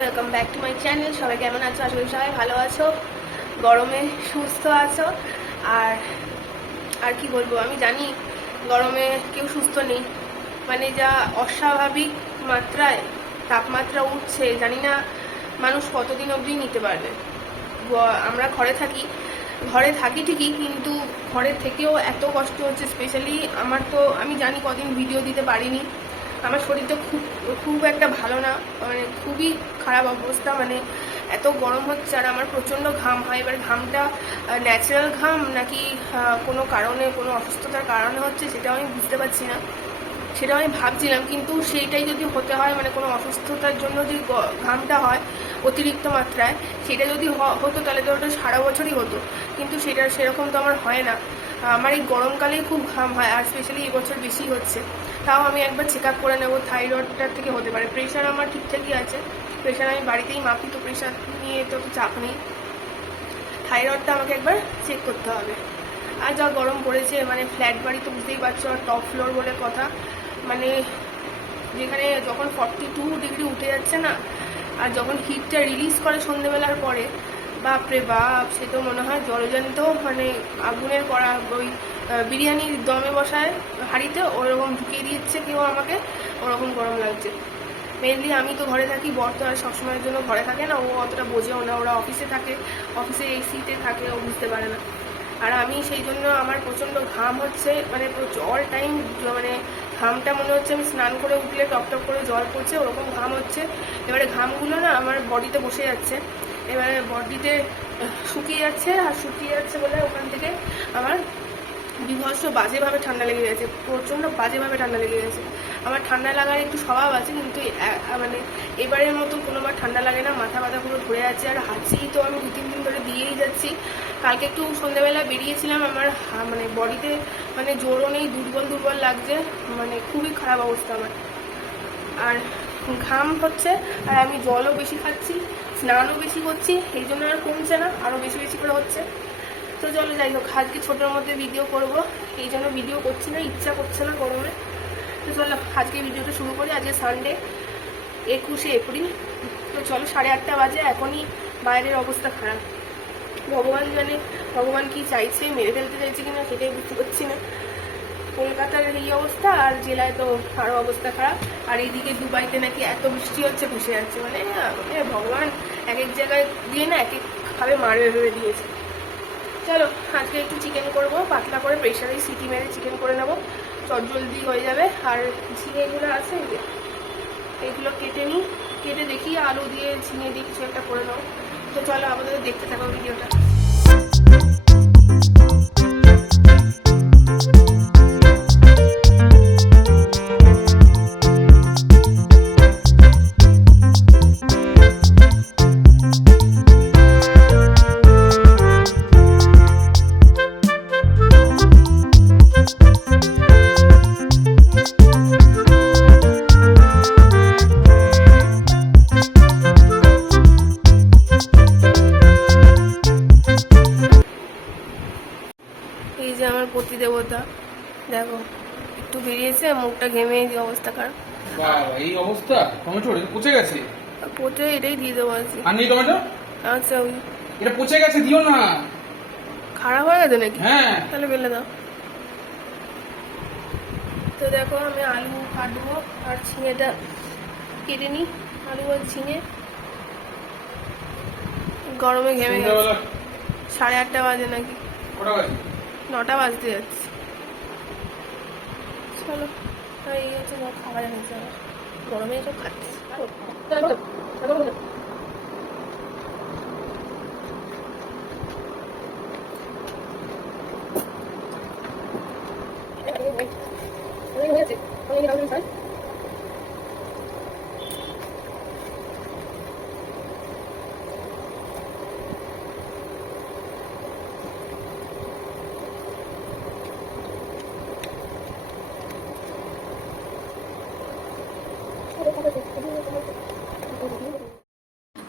Welcome back to my channel. সবাই কেমন আছো? আশা করি সবাই ভালো আছো, গরমে সুস্থ আছো। আর আর কি বলবো, আমি জানি গরমে কেউ সুস্থ নেই, মানে যা অস্বাভাবিক মাত্রায় তাপমাত্রা উঠছে, জানি না মানুষ কতদিন অবধি নিতে পারবে। আমরা ঘরে থাকি ঠিকই, কিন্তু ঘরের থেকেও এত কষ্ট হচ্ছে। স্পেশালি আমার তো, আমি জানি কদিন ভিডিও দিতে পারিনি, আমার শরীরটা খুব খুব একটা ভালো না, মানে খুবই খারাপ অবস্থা। মানে এত গরম হচ্ছে আর আমার প্রচণ্ড ঘাম হয়। এবার ঘামটা ন্যাচারাল ঘাম নাকি কোনো কারণে, কোনো অসুস্থতার কারণে হচ্ছে, সেটাও আমি বুঝতে পারছি না। সেটাও আমি ভাবছিলাম, কিন্তু সেইটাই যদি হতে হয়, মানে কোনো অসুস্থতার জন্য যদি ঘামটা হয় অতিরিক্ত মাত্রায়, সেটা যদি হতো তাহলে তো ওটা সারা বছরই হতো, কিন্তু সেটা সেরকম তো আমার হয় না। আমার এই গরমকালেই খুব ঘাম হয়, আর স্পেশালি এবছর বেশি হচ্ছে। তাও আমি একবার চেক আপ করে নেবো, থাইরয়েডটার থেকে হতে পারে। প্রেশার আমার ঠিকঠাকই আছে, প্রেশার আমি বাড়িতেই মাপি, তো প্রেশার নিয়ে তো চাপ নেই। থাইরয়েডটা আমাকে একবার চেক করতে হবে। আর যা গরম পড়েছে, মানে ফ্ল্যাট বাড়ি তো বুঝতেই পারছো, আর টপ ফ্লোর বলে কথা, মানে যেখানে যখন 42 ডিগ্রি উঠে যাচ্ছে না, আর যখন হিটটা রিলিজ করে সন্ধ্যেবেলার পরে, বাপরে বাপ, সে তো মনে হয় জলজান্ত, মানে আগুনের কড়া, ওই বিরিয়ানির দমে বসায় হাঁড়িতে ওরকম ঢুকিয়ে দিচ্ছে কেউ আমাকে, ওরকম গরম লাগছে। মেনলি আমি তো ঘরে থাকি, বর তো আর সবসময়ের জন্য ঘরে থাকে না, ও অতটা বোঝেও না, ওরা অফিসে থাকে, অফিসে এসিতে থাকে, ও বুঝতে পারে না। আর আমি সেই জন্য আমার প্রচণ্ড ঘাম হচ্ছে, মানে অল টাইম, মানে ঘামটা মনে হচ্ছে আমি স্নান করে উঠলে টপ করে জল পড়ছে, ওরকম ঘাম হচ্ছে। এবারে ঘামগুলো না আমার বডিতে বসে যাচ্ছে, এবারে বডিতে শুকিয়ে যাচ্ছে, আর শুকিয়ে যাচ্ছে বলে ওখান থেকে আমার বিভৎস বাজেভাবে ঠান্ডা লেগে গেছে, প্রচণ্ড বাজেভাবে ঠান্ডা লেগে গেছে। আমার ঠান্ডা লাগার একটু স্বভাব আছে, কিন্তু মানে এবারের মতন কোনোবার ঠান্ডা লাগে না, মাথা ব্যথা পুরো ধরে আছে, আর হাঁচি তো আমি 2-3 দিন ধরে দিয়েই যাচ্ছি। কালকে একটু সন্ধ্যাবেলা বেরিয়েছিলাম, আমার মানে বডিতে মানে জোরও নেই, দুর্বল লাগছে, মানে খুবই খারাপ অবস্থা আমার। আর ঘাম হচ্ছে, আর আমি জলও বেশি খাচ্ছি, স্নানও বেশি করছি, এই জন্য আর কমছে না, আরও বেশি করে হচ্ছে। তো চলো, যাই হোক, আজকে ছোটোর মধ্যে ভিডিও করব, এই জন্য ভিডিও করছি না, ইচ্ছা করছে না গরমে। তো চলো আজকে ভিডিওটা শুরু করি। আজকে সানডে, 21শে এপ্রিল। তো চলো, 8:30 বাজে, এখনই বাইরের অবস্থা খারাপ। ভগবান জানে, ভগবান কি চাইছে, মেরে ফেলতে চাইছে কিনা সেটাই বুঝতে পারছি না। কলকাতার এই অবস্থা, আর জেলায় তো আরও অবস্থা খারাপ। আর এইদিকে দুবাইতে নাকি এত বৃষ্টি হচ্ছে, ভেসে যাচ্ছে, মানে ভগবান এক এক জায়গায় দিয়ে না এক একভাবে মারবে ভেবে দিয়েছে। চলো আজকে একটু চিকেন করব, পাতলা করে প্রেশারে সিটি মেরে চিকেন করে নেবো, চটজলদি হয়ে যাবে। আর ঝিঙেগুলো আছে, এইগুলো কেটে নিই, কেটে দেখি আলু দিয়ে ঝিঙে দিয়ে কিছু একটা করে নেবো। তো চলো আমাদের দেখতে থাকো ভিডিওটা। এই যে আমার প্রতিদেবতা, দেখো একটু বেরিয়েছে, মুখটা ঘেমে যে অবস্থা খারাপ। বাবা, এই অবস্থা! টমেটো এটা পচে গেছে। পচে এটাই দিয়ে দেবো আজকে। আর নেই টমেটো? আচ্ছা, ওই এটা পচে গেছে, দিও না। খারাপ হয়ে গেছে নাকি? হ্যাঁ। তাহলে ফেলে দাও। তো দেখো আমি আলু কাটবো, আর ঝিঙেটা কেটে নিই। আলু আর ঝিঙে, গরমে ঘেমে গেছে। 8:30 বাজে নাকি? কটা বাজে? 9টা বাজতে যাচ্ছে। চলো, এই হচ্ছে খাবার এনেছে আমার, গরমে এসব খাচ্ছি।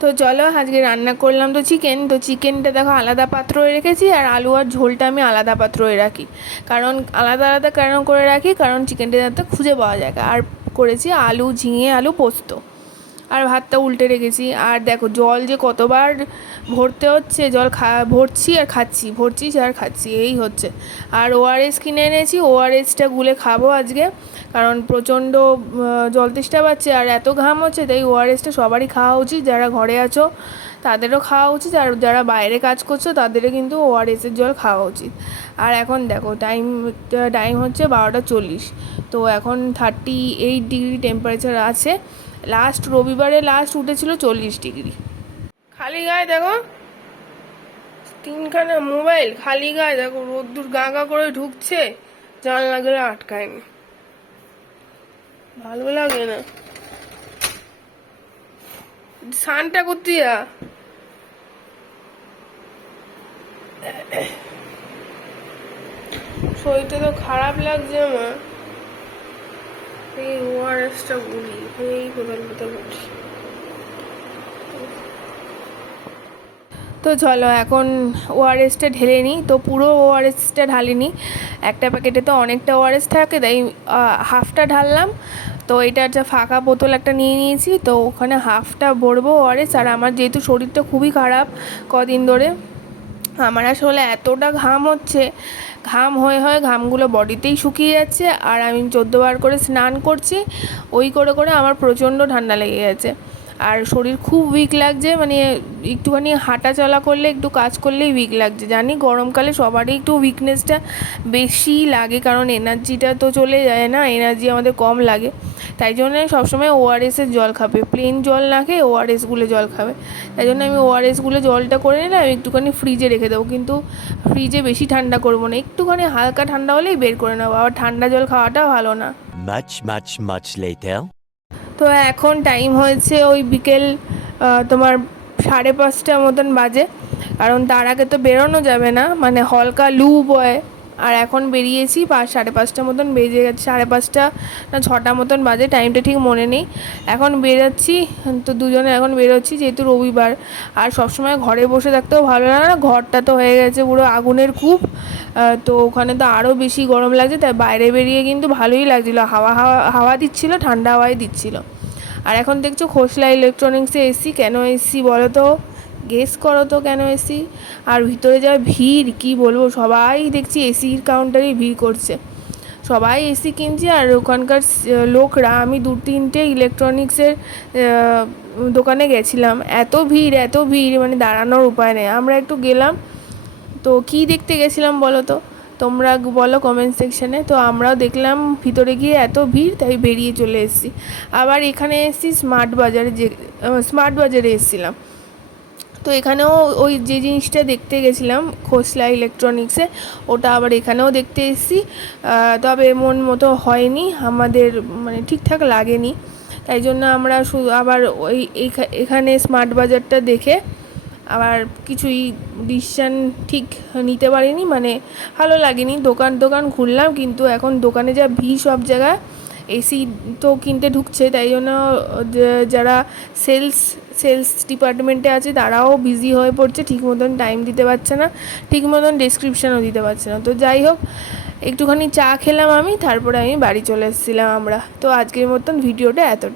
তো চলো আজকে রান্না করলাম তো চিকেন। তো চিকেনটা দেখো আলাদা পাত্রে রেখেছি, আর আলু আর ঝোলটা আমি আলাদা পাত্রে রাখি। কারণ আলাদা কেন করে রাখি, কারণ চিকেনটা যাতে খুঁজে পাওয়া যায়। আর করেছি আলু, ঝিঙে আলু পোস্ত। আর ভাতটা উল্টে রেখেছি। আর দেখো জল যে কতবার ভরতে হচ্ছে, জল ভরছি আর খাচ্ছি, ভরছি আর খাচ্ছি, এই হচ্ছে। আর ওআরএস কিনে এনেছি, ওআরএসটা গুলে খাবো আজকে, কারণ প্রচণ্ড জল তেষ্টা পাচ্ছে আর এত ঘাম হচ্ছে, তাই ওআরএসটা সবারই খাওয়া উচিত। যারা ঘরে আছো তাদেরও খাওয়া উচিত, আর যারা বাইরে কাজ করছো তাদেরও কিন্তু ওআরএসের জল খাওয়া উচিত। আর এখন দেখো টাইম হচ্ছে 12:40, তো এখন 38 ডিগ্রি টেম্পারেচার আছে। লাস্ট রবিবারে উঠেছিল 40 ডিগ্রি। খালি গায়ে দেখো, 3খানা মোবাইল খালি গায়ে দেখো, রোদ্দুর গা গা করে ঢুকছে, জানলা করে আটকায়নি, ভালো লাগে না। স্নানটা করতে যা, শরীরটা তো খারাপ লাগছে আমার। এই ওআরএসটা গুলি এই কোথায় করছি। তো চলো এখন ওআরএসটা ঢেলে নিই। তো পুরো ওআরএসটা ঢালিনি, একটা প্যাকেটে তো অনেকটা ওআরএস থাকে, তাই হাফটা ঢাললাম। তো এটা একটা ফাঁকা বোতল একটা নিয়ে নিয়েছি, তো ওখানে হাফটা ভরবো ওআরএস। আর আমার যেহেতু শরীরটা খুবই খারাপ কদিন ধরে, আমার আসলে এতটা ঘাম হচ্ছে, ঘাম হয়ে ঘামগুলো বডিতেই শুকিয়ে যাচ্ছে, আর আমি 14বার করে স্নান করছি, ওই করে করে আমার প্রচণ্ড ঠান্ডা লেগে গেছে। আর শরীর খুব উইক লাগছে, মানে একটুখানি হাঁটা চলা করলে, একটু কাজ করলেই উইক লাগছে। জানি গরমকালে সবারই একটু উইকনেসটা বেশি লাগে, কারণ এনার্জিটা তো চলে যায় না, এনার্জি আমাদের কম লাগে। তাই জন্য সবসময় ওআরএসের জল খাবে, প্লেন জল না খেয়ে ওআরএসগুলো জল খাবে। তাই জন্য আমি ওআরএসগুলো জলটা করে নিলাম, একটুখানি ফ্রিজে রেখে দেবো, কিন্তু ফ্রিজে বেশি ঠান্ডা করবো না, একটুখানি হালকা ঠান্ডা হলেই বের করে নেবো। আবার ঠান্ডা জল খাওয়াটা ভালো না। Much later. তো এখন টাইম হয়েছে ওই বিকেল তোমার 5:30 মতন বাজে, কারণ তার আগে তো বেরোনো যাবে না, মানে হালকা লু বয়। আর এখন বেরিয়েছি 5:30 মতন বেজে গেছে, 5:30 না 6টা মতন বাজে, টাইমটা ঠিক মনে নেই। এখন বেরোচ্ছি, তো দুজনে এখন বেরোচ্ছি যেহেতু রবিবার। আর সবসময় ঘরে বসে থাকতেও ভালো লাগে না, ঘরটা তো হয়ে গেছে পুরো আগুনের কূপ, তো ওখানে তো আরও বেশি গরম লাগছে, তাই বাইরে বেরিয়ে কিন্তু ভালোই লাগছিলো, হাওয়া হাওয়া হাওয়া দিচ্ছিলো, ঠান্ডা হাওয়াই দিচ্ছিলো। আর এখন দেখছো খোসলা ইলেকট্রনিক্সে এসি, কেন এসি বলো তো, গেস করো তো কেন এসি। আর ভিতরে যা ভিড় কি বলবো, সবাই দেখছি এসির কাউন্টারেই ভিড় করছে, সবাই এসি কিনছে। আর ওখানকার লোকরা, আমি 2-3টে ইলেকট্রনিক্সের দোকানে গেছিলাম, এত ভিড় মানে দাঁড়ানোর উপায় নেই। আমরা একটু গেলাম, তো কি দেখতে গেছিলাম বলো তো, তোমরা বলো কমেন্ট সেকশানে। তো আমরাও দেখলাম ভিতরে গিয়ে এত ভিড়, তাই বেরিয়ে চলে এসেছি। আবার এখানে এসেছি স্মার্ট বাজারে এসেছিলাম, তো এখানেও ওই যে জিনিসটা দেখতে গেছিলাম খোসলা ইলেকট্রনিক্সে, ওটা আবার এখানেও দেখতে এসেছি। তবে মন মতো হয়নি আমাদের, মানে ঠিকঠাক লাগেনি, তাই জন্য আমরা শুধু আবার ওই এখানে স্মার্ট বাজারটা দেখে আবার কিছুই ডিসিশান ঠিক নিতে পারিনি, মানে ভালো লাগেনি। দোকান ঘুরলাম, কিন্তু এখন দোকানে যা ভিড় সব জায়গায়, এসি তো কিনতে ঢুকছে, তাই জন্য যারা সেলস ডিপার্টমেন্টে আছে তারাও বিজি হয়ে পড়ছে, ঠিক মতন টাইম দিতে পারছে না, ঠিক মতন ডেসক্রিপশানও দিতে পারছে না। তো যাই হোক, একটুখানি চা খেলাম আমি, তারপরে আমি বাড়ি চলে এসেছিলাম আমরা। তো আজকের মতন ভিডিওটা এতটাই।